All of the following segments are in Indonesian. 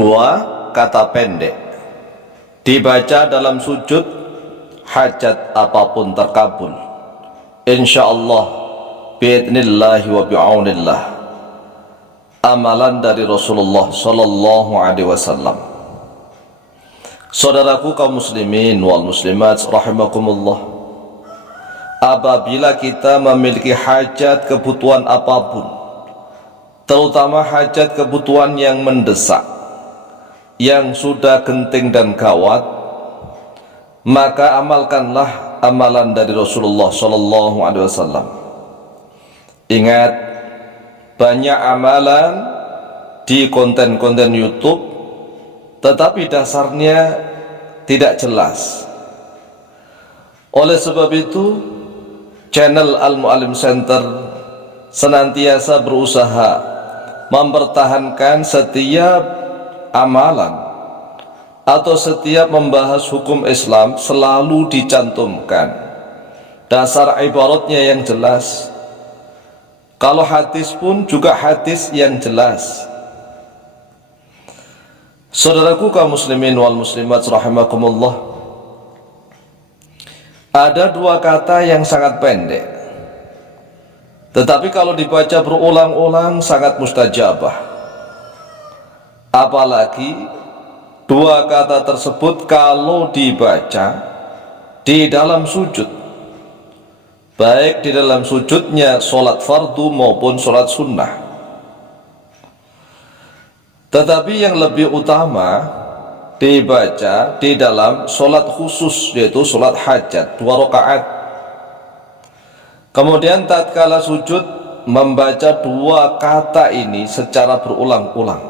Dua kata pendek dibaca dalam sujud, hajat apapun terkabul insyaallah biidznillah wa bi'aunillah. Amalan dari Rasulullah sallallahu alaihi wasallam. Saudaraku kaum muslimin wal muslimat rahimakumullah, apabila kita memiliki hajat kebutuhan apapun, terutama hajat kebutuhan yang mendesak, yang sudah genting dan gawat, maka amalkanlah amalan dari Rasulullah sallallahu alaihi wasallam. Ingat, banyak amalan di konten-konten YouTube tetapi dasarnya tidak jelas. Oleh sebab itu, channel Al-Mu'allim Center senantiasa berusaha mempertahankan setiap amalan atau setiap membahas hukum Islam selalu dicantumkan dasar ibaratnya yang jelas. Kalau hadis pun juga hadis yang jelas. Saudaraku kaum muslimin wal muslimat rahimakumullah, ada dua kata yang sangat pendek, tetapi kalau dibaca berulang-ulang sangat mustajabah. Apalagi dua kata tersebut kalau dibaca di dalam sujud, baik di dalam sujudnya sholat fardu maupun sholat sunnah. Tetapi yang lebih utama dibaca di dalam sholat khusus, yaitu sholat hajat 2 rakaat. Kemudian tatkala sujud membaca dua kata ini secara berulang-ulang,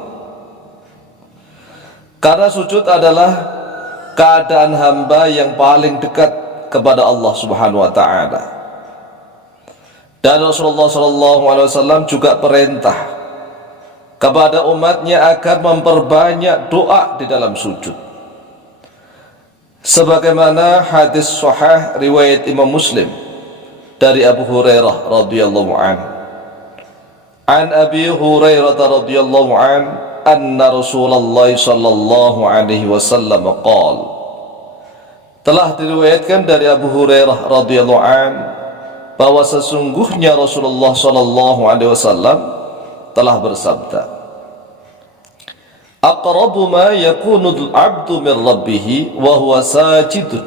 karena sujud adalah keadaan hamba yang paling dekat kepada Allah Subhanahu wa ta'ala. Dan Rasulullah SAW juga perintah kepada umatnya agar memperbanyak doa di dalam sujud, sebagaimana hadis sahih riwayat Imam Muslim dari Abu Hurairah radhiyallahu an Abi Hurairah radhiyallahu anna Rasulullah sallallahu alaihi wasallam qala, telah diriwayatkan dari Abu Hurairah radhiyallahu bahwa sesungguhnya Rasulullah sallallahu alaihi wasallam telah bersabda, aqrabu ma yakunu al-'abdu min rabbih wa huwa sajidun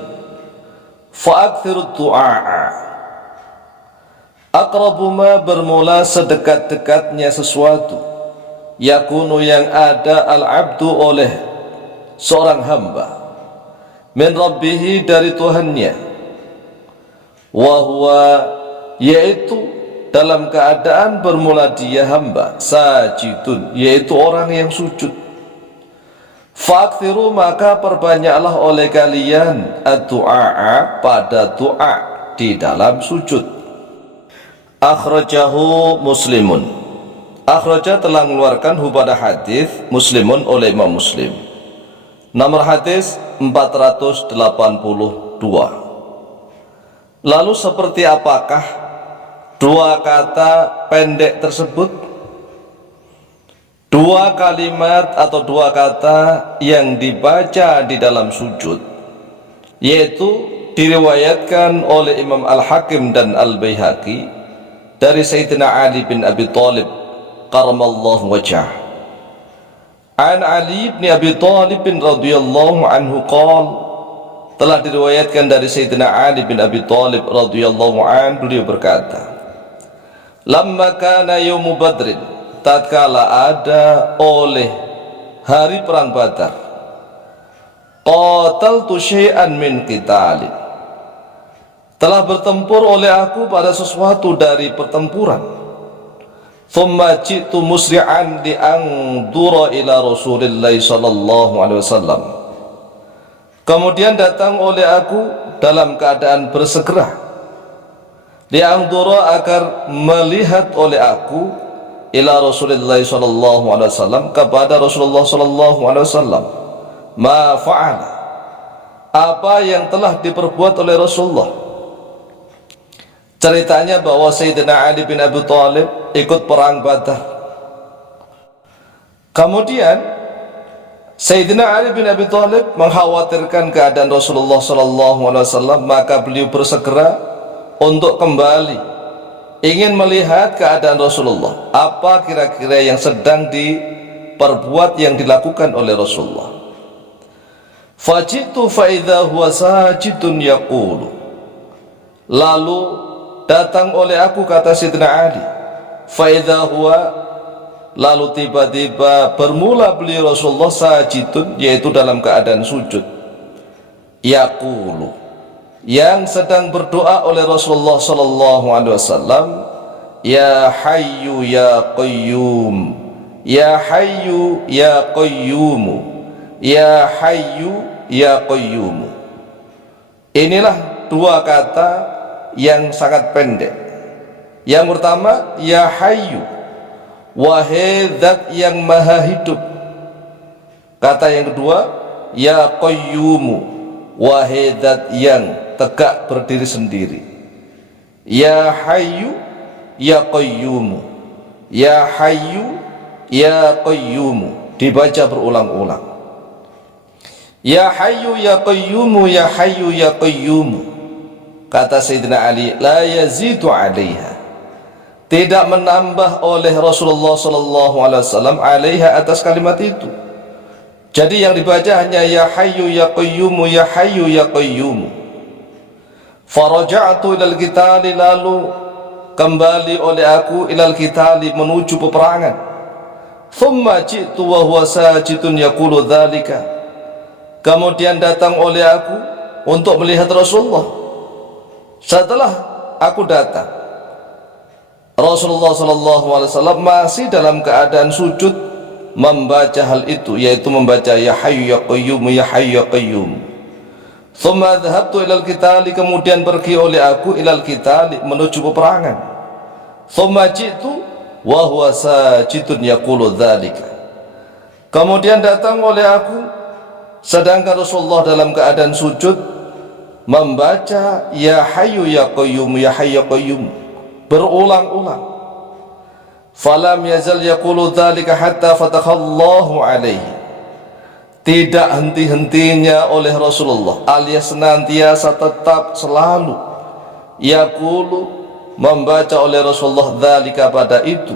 fa'akthiru du'a. Aqrabu ma bermula sedekat-dekatnya sesuatu, yakunu yang ada al-'abdu oleh seorang hamba, min rabbih dari Tuhannya, wa huwa yaitu dalam keadaan bermula dia hamba, sajidun yaitu orang yang sujud. Fa'akthiru maka perbanyaklah oleh kalian ad-du'a pada doa di dalam sujud. Akhrajahu Muslimun. Akhraja telah mengeluarkan pada hadis Muslimun oleh Imam Muslim. Nomor hadis 482. Lalu seperti apakah dua kata pendek tersebut? Dua kalimat atau dua kata yang dibaca di dalam sujud, yaitu diriwayatkan oleh Imam Al-Hakim dan Al-Baihaqi dari Sayyidina Ali bin Abi Thalib karamallahu wajhah. An Ali bin Abi Thalib radhiyallahu anhu qala, telah diriwayatkan dari Sayyidina Ali bin Abi Thalib radhiyallahu anhu, beliau berkata, lamma kana yaumu badrin, tatkala ada oleh hari perang Badar, qataltu syai'an min qitalin, telah bertempur oleh aku pada sesuatu dari pertempuran. Thumma ji'tu musri'an li anzura ila Rasulillah sallallahu alaihi wasallam, kemudian datang oleh aku dalam keadaan bersegera, li'anzura agar melihat oleh aku, ila Rasulullah sallallahu alaihi wasallam kepada Rasulullah sallallahu alaihi wasallam, ma fa'ala apa yang telah diperbuat oleh Rasulullah. Ceritanya bahwa Sayyidina Ali bin Abi Thalib ikut perang Badar. Kemudian Sayyidina Ali bin Abi Thalib mengkhawatirkan keadaan Rasulullah SAW, maka beliau bersegera untuk kembali ingin melihat keadaan Rasulullah, apa kira-kira yang sedang diperbuat, yang dilakukan oleh Rasulullah. Fajitu fa idza huwa sajidun yaqulu, lalu datang oleh aku, kata Sayyidina Ali, fa idza huwa, lalu tiba-tiba bermula beliau Rasulullah sajidun, yaitu dalam keadaan sujud, yaqulu, yang sedang berdoa oleh Rasulullah sallallahu alaihi wasallam, ya hayyu ya qayyum, ya hayyu ya qayyum, ya hayyu ya qayyum. Inilah dua kata yang sangat pendek. Yang pertama, ya hayyu, wahai zat yang maha hidup. Kata yang kedua, ya qayyumu, wahai zat yang tegak berdiri sendiri. Ya hayyu ya qayyumu, ya hayyu ya qayyumu, dibaca berulang-ulang. Ya hayyu ya qayyumu, ya hayyu ya qayyumu. Kata Sayyidina Ali, la yazidu alaiha, tidak menambah oleh Rasulullah SAW alaiha, atas kalimat itu. Jadi yang dibaca hanya ya hayyu ya qayyumu, ya hayyu ya qayyumu. Faraja'tu ilal qitali, lalu kembali oleh aku ilal qitali, menuju peperangan. Thumma ji'tu wa huwa sajidun yaqulu dzalika, kemudian datang oleh aku untuk melihat Rasulullah. Setelah aku datang, Rasulullah SAW masih dalam keadaan sujud membaca hal itu, yaitu membaca ya hayyu ya qayyum, ya hayyu ya qayyum. Thumma dhahabtu ilal qitali, kemudian pergi oleh aku ilal qitali, menuju peperangan. Thumma ji'tu wa huwa sajidun yaqulu dzalika, kemudian datang oleh aku sedangkan Rasulullah dalam keadaan sujud membaca ya hayyu ya qayyum, ya hayyu ya qayyum berulang-ulang. Falam yazal yaqulu dzalika hatta fatakhallahu alaihi, tidak henti-hentinya oleh Rasulullah, alias senantiasa tetap selalu yaqulu, membaca oleh Rasulullah dzalika, pada itu,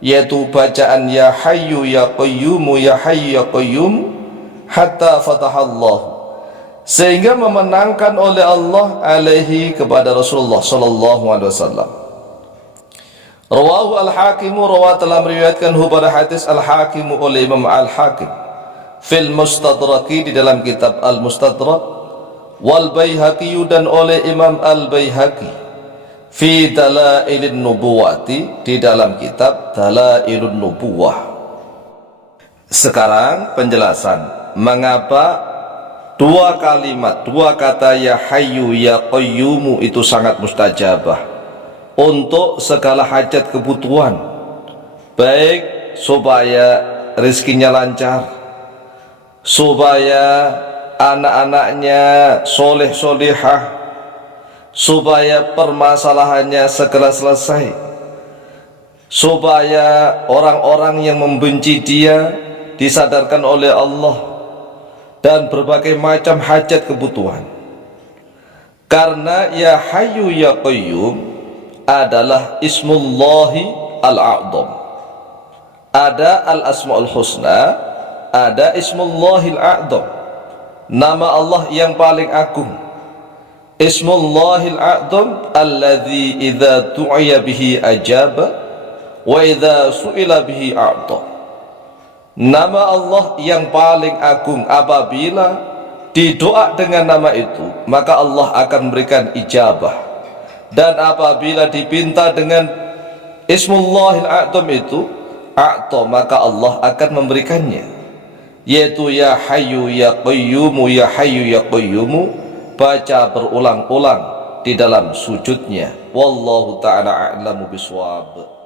yaitu bacaan ya hayyu ya qayyum, ya hayyu ya qayyum, hatta fatahallahu, sehingga memenangkan oleh Allah alaihi, kepada Rasulullah sallallahu alaihi wasallam. Rawahu al-Hakimu, rawat telah meriwayatkan pada hadis al-Hakimu oleh Imam al-Hakim fil Mustadraki, di dalam kitab al-Mustadrak, wal Baihaqi, dan oleh Imam al-Baihaqi fi Dalailin Nubuwati, di dalam kitab Dalailun Nubuwah. Sekarang penjelasan mengapa dua kalimat, dua kata ya hayyu ya qayyumu itu sangat mustajabah untuk segala hajat kebutuhan, baik supaya rezekinya lancar, supaya anak-anaknya soleh solehah, supaya permasalahannya segera selesai, supaya orang-orang yang membenci dia disadarkan oleh Allah, dan berbagai macam hajat kebutuhan. Karena ya hayyu ya qayyum adalah ismullahi al-a'dham, ada al-asma'ul husna, ada ismullahil a'dham, nama Allah yang paling agung. Ismullahil a'dham alladzi idza du'iya bihi ajaba wa idza su'ila bihi a'ta, nama Allah yang paling agung, apabila didoa dengan nama itu maka Allah akan memberikan ijabah, dan apabila dipinta dengan ismullahil a'dham itu a'ta, maka Allah akan memberikannya, yaitu ya hayyu ya qayyumu, ya hayyu ya qayyumu, baca berulang-ulang di dalam sujudnya. Wallahu ta'ala a'lamu biswab.